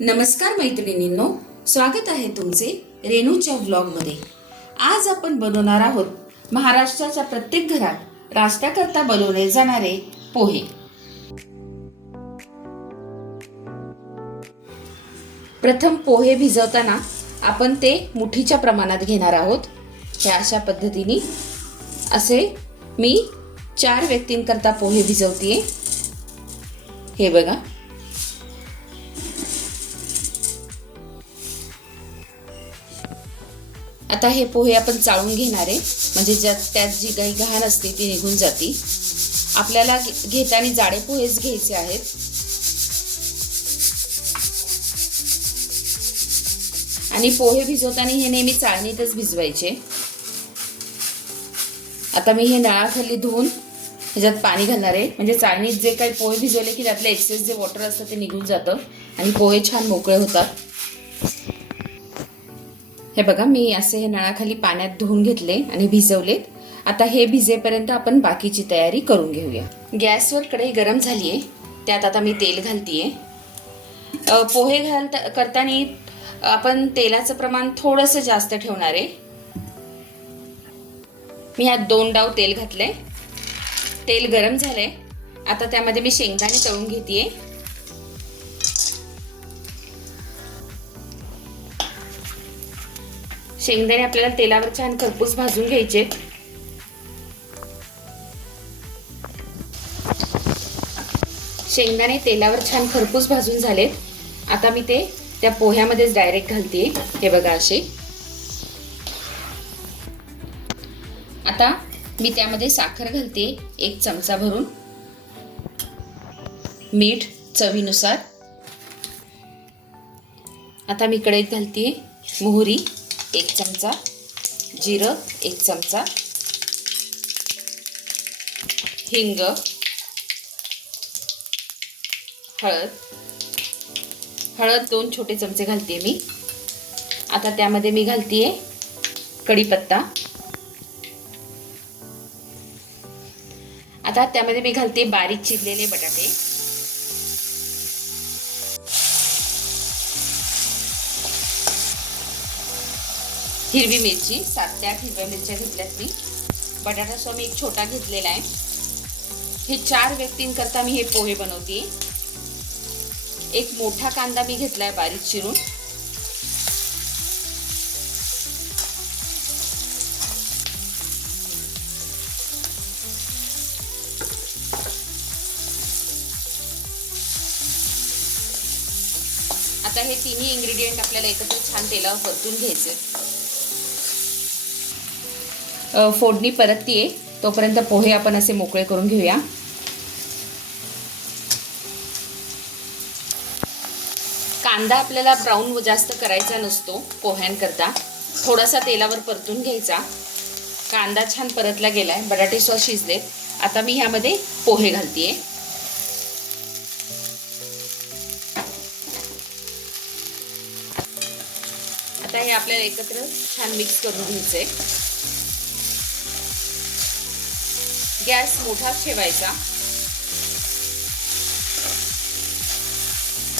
नमस्कार मैत्रिणींनो, स्वागत आहे तुमचे रेणूच्या व्लॉगमध्ये। आज आपण बनवणार आहोत महाराष्ट्राच्या प्रत्येक घरात नाश्त्याकरता बनवले जाणारे पोहे। प्रथम पोहे भिजवताना आपण ते मुठीच्या प्रमाणात घेणार आहोत। हे अशा पद्धतीने असे मी 4 व्यक्तींकरता पोहे भिजवतेय। हे बघा, आता हे पोहे आपण चाळून घेणार आहे, म्हणजे त्यात जी काही घाण असते ती निघून जाते। आपल्याला घेताना जाडे पोहेच घ्यायचे आहेत। आणि पोहे भिजवताना हे नेहमी चाळणीतच भिजवायचे। आता मी हे नळाखाली धुवून ह्याच्यात पाणी घालणार आहे, म्हणजे चाळणीत जे काही पोहे भिजवले की त्यातलं एक्सेस जे वॉटर असतं ते निघून जातं आणि पोहे छान मोकळे होतात। हे बघा, मी असे हे नळाखाली पाण्यात धुवून घेतले आणि भिजवलेत। आता हे भिजेपर्यंत आपण बाकीची तयारी करून घेऊया। गॅसवर कढई गरम झाली आहे, त्यात आता मी तेल घालतीये। पोहे करताना आपण तेलाचं प्रमाण थोडंसं जास्त ठेवणार आहे। मी ह्यात 2 डाव तेल घातले। तेल गरम झाले, आता त्यामध्ये मी शेंगदाणे तळून घेतेय। शेंगदाणे आपल्याला तेलावर छान खरपूस भाजून घ्यायचे। शेंगदाणे तेलावर छान खरपूस भाजून झालेत, आता मी ते त्या पोह्यामध्येच डायरेक्ट घालते। हे बघा असे। आता मी त्यामध्ये साखर घालते 1 चमचा भरून, मीठ चवीनुसार। आता मी कढईत घालते मोहरी 1 चमचा, जिरं 1 चमचा, हिंग, हळद 2 छोटे चमचे घालते मी। आता त्यामध्ये मी घालते कढीपत्ता। आता त्यामध्ये मी घालते बारीक चिरलेले बटाटे, हिरवी मिरची 7 ते 8 हिरव्या मिरच्या घेतल्यात मी। बटाटासह मी 1 छोटा घेतलेला आहे। हे 4 व्यक्तींकरता मी हे पोहे बनवते। 1 मोठा कांदा मी घेतलाय बारीक चिरून। आता हे तिन्ही इन्ग्रेडियंट आपल्याला एकत्र छान तेलावर परतून घ्यायचे। फोडणी परततीये, तोपर्यंत पोहे आपण असे मोकळे करून घेऊया। कांदा आपल्याला ब्राऊन जास्त करायचा नसतो पोह्यांकरता, थोडासा तेलावर परतून घ्यायचा। कांदा छान परतला गेलाय, बटाटे सॉस शिजले। आता मी ह्यामध्ये पोहे घालतीये। आता हे आपल्याला एकत्र छान मिक्स करून घ्यायचंय। गॅस मोठा ठेवायचा।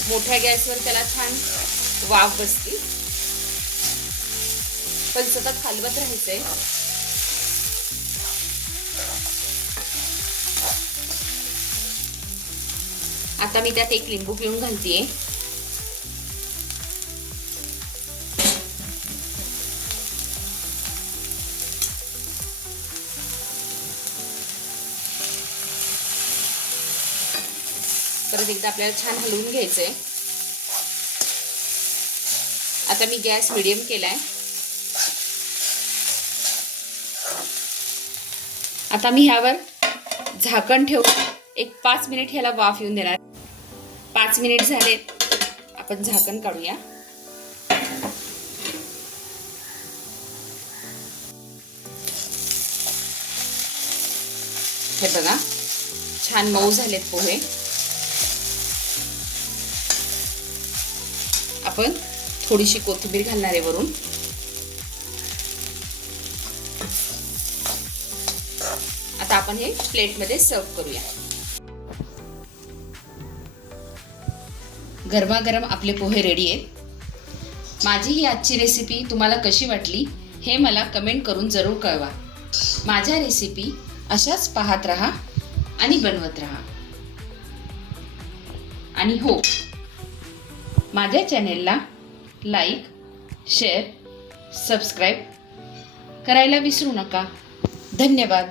मोठ्या गॅसवर त्याला छान वाफ बसते, पण सतत हलवत राहायचंय। आता मी त्यात 1 लिंबू पिळून घालतेय। परत एकदा आपल्याला छान हलवून घ्यायचंय। आता मी गॅस मीडियम केलाय। आता मी ह्यावर झाकण ठेवून 5 मिनिट ह्याला वाफ येऊन देणार। 5 मिनिट झाले, आपण झाकण काढूया। हे बघा, छान मऊ झालेत पोहे। आपण थोडीशी कोथिंबीर घालणार आहे वरून। आता आपण हे प्लेटमध्ये सर्व करूया। गरमागरम आपले पोहे रेडी आहेत। माझी ही आजची रेसिपी तुम्हाला कशी वाटली हे मला कमेंट करून जरूर कळवा। माझ्या रेसिपी अशाच पाहत राहा आणि बनवत राहा। आणि हो, माझ्या चॅनेलला लाईक, शेअर, सबस्क्राईब करायला विसरू नका। धन्यवाद।